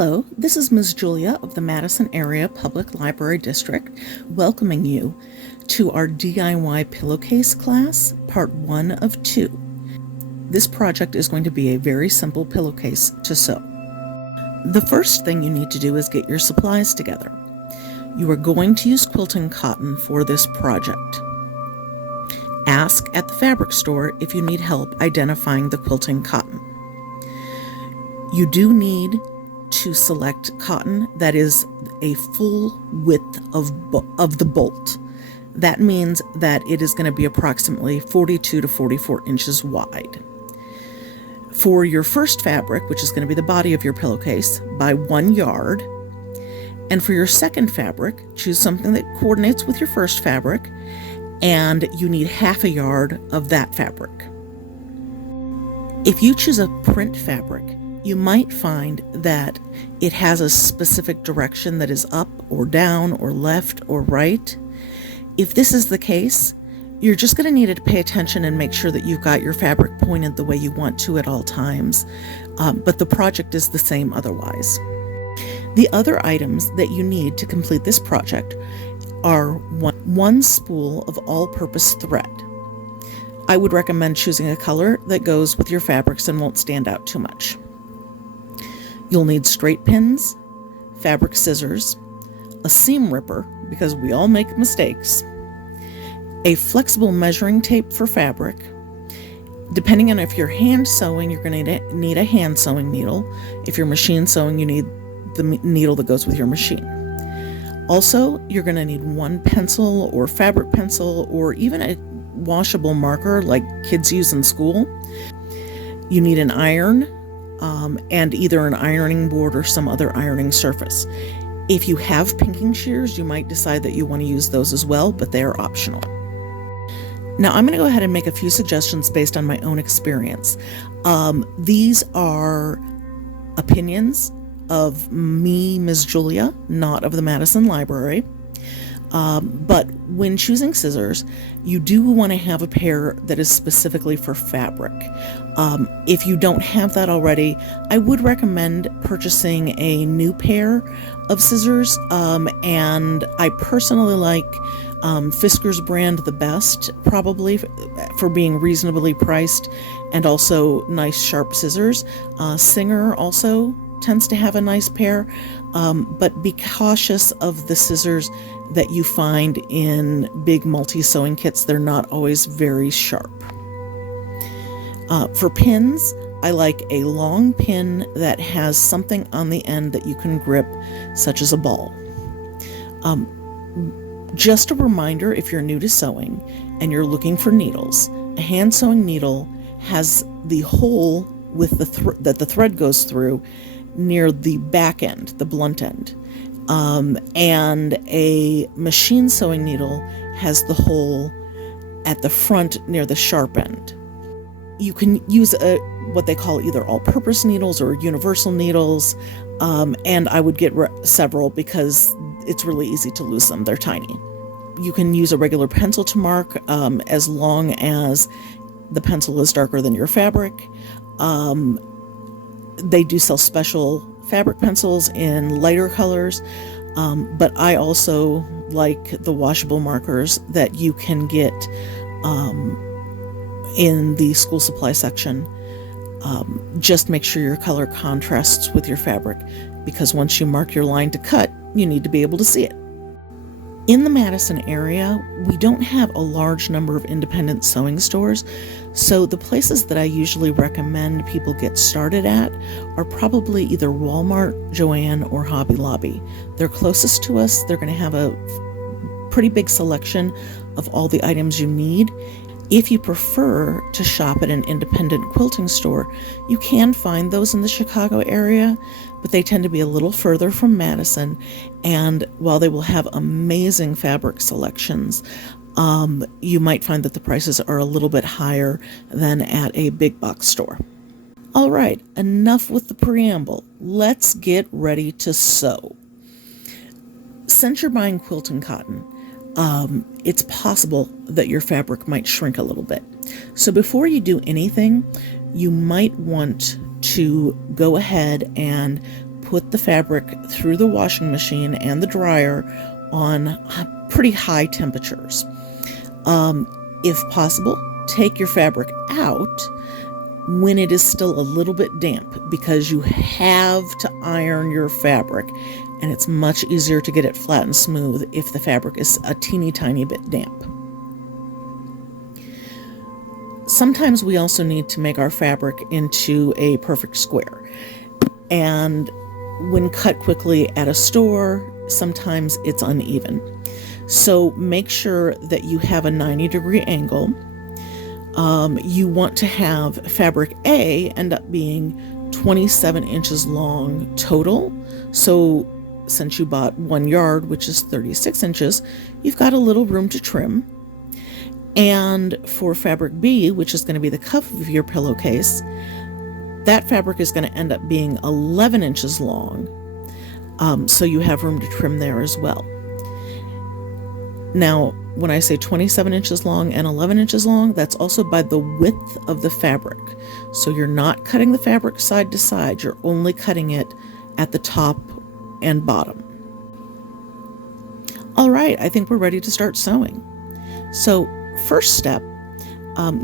Hello, this is Ms. Julia of the Matteson Area Public Library District, welcoming you to our DIY pillowcase class, part 1 of 2. This project is going to be a very simple pillowcase to sew. The first thing you need to do is get your supplies together. You are going to use quilting cotton for this project. Ask at the fabric store if you need help identifying the quilting cotton. You do need to select cotton that is a full width of the bolt. That means that it is going to be approximately 42 to 44 inches wide. For your first fabric, which is going to be the body of your pillowcase, buy 1 yard. And for your second fabric, choose something that coordinates with your first fabric, and you need half a yard of that fabric. If you choose a print fabric, you might find that it has a specific direction that is up or down or left or right. If this is the case, you're just going to need to pay attention and make sure that you've got your fabric pointed the way you want to at all times, but the project is the same otherwise. The other items that you need to complete this project are one spool of all-purpose thread. I would recommend choosing a color that goes with your fabrics and won't stand out too much. You'll need straight pins, fabric scissors, a seam ripper, because we all make mistakes, a flexible measuring tape for fabric. Depending on if you're hand sewing, you're going to need a hand sewing needle. If you're machine sewing, you need the needle that goes with your machine. Also, you're going to need one pencil or fabric pencil or even a washable marker like kids use in school. You need an iron, and either an ironing board or some other ironing surface. If you have pinking shears, you might decide that you want to use those as well, but they are optional. Now I'm going to go ahead and make a few suggestions based on my own experience. These are opinions of me, Ms. Julia, not of the Matteson Library. But when choosing scissors, you do want to have a pair that is specifically for fabric. If you don't have that already, I would recommend purchasing a new pair of scissors, and I personally like Fisker's brand the best, probably for being reasonably priced and also nice sharp scissors. Singer also tends to have a nice pair, but be cautious of the scissors that you find in big multi-sewing kits. They're not always very sharp. For pins, I like a long pin that has something on the end that you can grip, such as a ball. Just a reminder, if you're new to sewing and you're looking for needles, a hand sewing needle has the hole with that the thread goes through near the back end, the blunt end. And a machine sewing needle has the hole at the front near the sharp end. You can use what they call either all-purpose needles or universal needles, and I would get several because it's really easy to lose them. They're tiny. You can use a regular pencil to mark as long as the pencil is darker than your fabric. They do sell special fabric pencils in lighter colors, but I also like the washable markers that you can get in the school supply section. Just make sure your color contrasts with your fabric, because once you mark your line to cut, you need to be able to see it. In the Matteson area, we don't have a large number of independent sewing stores, so the places that I usually recommend people get started at are probably either Walmart, Joann, or Hobby Lobby. They're closest to us. They're going to have a pretty big selection of all the items you need. If you prefer to shop at an independent quilting store, you can find those in the Chicago area, but they tend to be a little further from Matteson, and while they will have amazing fabric selections, you might find that the prices are a little bit higher than at a big box store. All right, enough with the preamble. Let's get ready to sew. Since you're buying quilting cotton, it's possible that your fabric might shrink a little bit. So before you do anything, you might want to go ahead and put the fabric through the washing machine and the dryer on pretty high temperatures. If possible, take your fabric out when it is still a little bit damp, because you have to iron your fabric, and it's much easier to get it flat and smooth if the fabric is a teeny tiny bit damp. Sometimes we also need to make our fabric into a perfect square, and when cut quickly at a store, sometimes it's uneven. So make sure that you have a 90-degree angle. You want to have fabric A end up being 27 inches long total. So since you bought 1 yard, which is 36 inches, you've got a little room to trim. And for fabric B, which is going to be the cuff of your pillowcase, that fabric is going to end up being 11 inches long. So you have room to trim there as well. Now, when I say 27 inches long and 11 inches long, that's also by the width of the fabric. So you're not cutting the fabric side to side, you're only cutting it at the top and bottom. All right, I think we're ready to start sewing. So first step,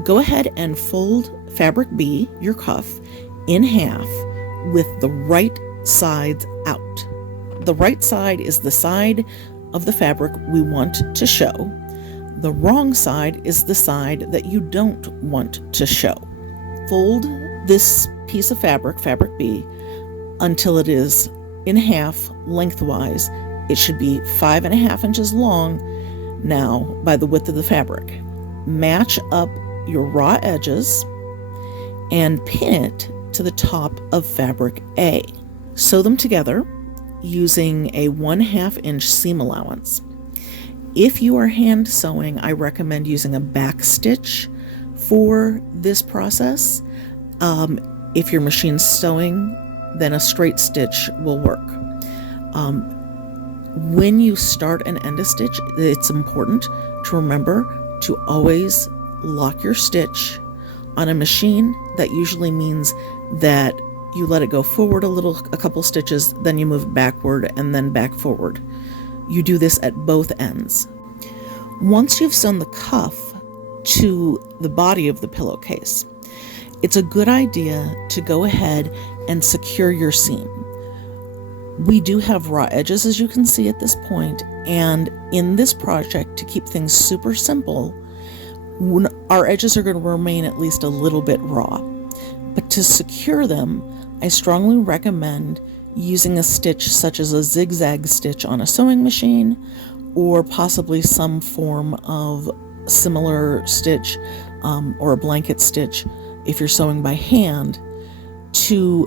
go ahead and fold fabric B, your cuff, in half with the right sides out. The right side is the side of the fabric we want to show. The wrong side is the side that you don't want to show. Fold this piece of fabric, fabric B, until it is in half lengthwise. It should be 5.5 inches long now by the width of the fabric. Match up your raw edges and pin it to the top of fabric A. Sew them together using a 1/2 inch seam allowance. If you are hand sewing, I recommend using a back stitch for this process. If you're machine sewing, then a straight stitch will work. When you start and end a stitch, it's important to remember to always lock your stitch. On a machine, that usually means that you let it go forward a couple stitches, then you move backward and then back forward. You do this at both ends. Once you've sewn the cuff to the body of the pillowcase, it's a good idea to go ahead and secure your seam. We do have raw edges, as you can see at this point, and in this project, to keep things super simple, our edges are going to remain at least a little bit raw. But to secure them, I strongly recommend using a stitch such as a Zig Zag Stitch on a sewing machine, or possibly some form of similar stitch or a blanket stitch if you're sewing by hand, to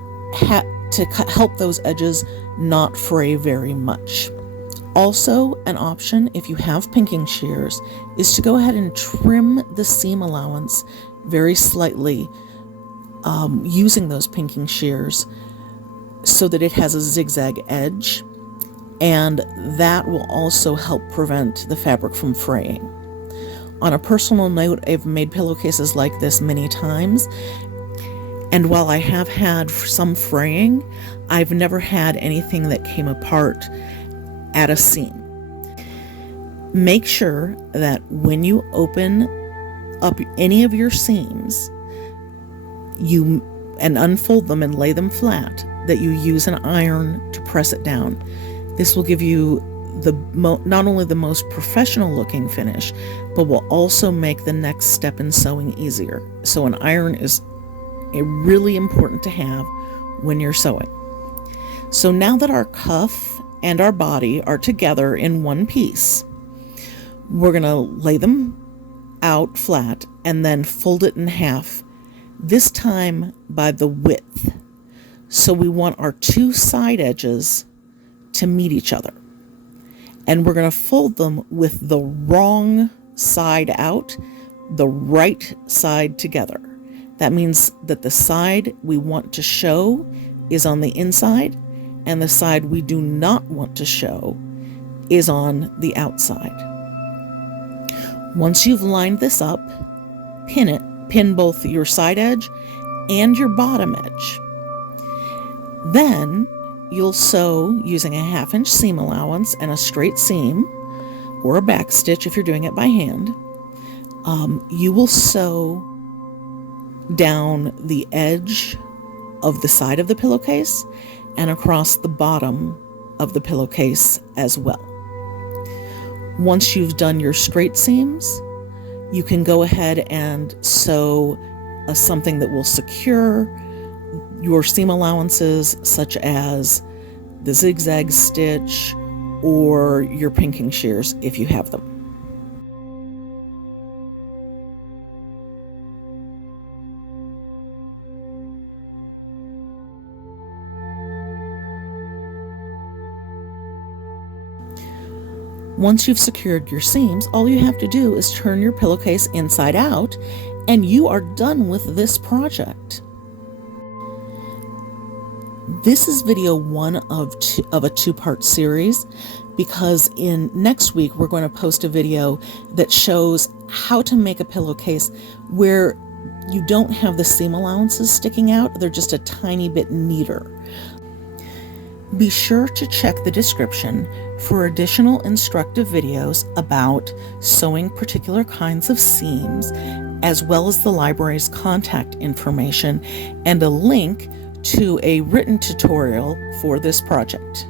help those edges not fray very much. Also, an option, if you have pinking shears, is to go ahead and trim the seam allowance very slightly using those pinking shears so that it has a zigzag edge, and that will also help prevent the fabric from fraying. On a personal note, I've made pillowcases like this many times, and while I have had some fraying, I've never had anything that came apart at a seam. Make sure that when you open up any of your seams, and unfold them and lay them flat, that you use an iron to press it down. This will give you not only the most professional looking finish, but will also make the next step in sewing easier. So an iron is really important to have when you're sewing. So now that our cuff and our body are together in one piece, we're going to lay them out flat and then fold it in half, this time by the width. So we want our two side edges to meet each other. And we're going to fold them with the wrong side out, the right side together. That means that the side we want to show is on the inside, and the side we do not want to show is on the outside. Once you've lined this up, pin it. Pin both your side edge and your bottom edge. Then you'll sew using a 1/2 inch seam allowance and a straight seam, or a back stitch if you're doing it by hand. You will sew down the edge of the side of the pillowcase and across the bottom of the pillowcase as well. Once you've done your straight seams, you can go ahead and sew something that will secure your seam allowances, such as the Zig Zag Stitch or your pinking shears if you have them. Once you've secured your seams, all you have to do is turn your pillowcase inside out, and you are done with this project. This is video 1 of a 2-part series, because in next week we're going to post a video that shows how to make a pillowcase where you don't have the seam allowances sticking out, they're just a tiny bit neater. Be sure to check the description for additional instructive videos about sewing particular kinds of seams, as well as the library's contact information and a link to a written tutorial for this project.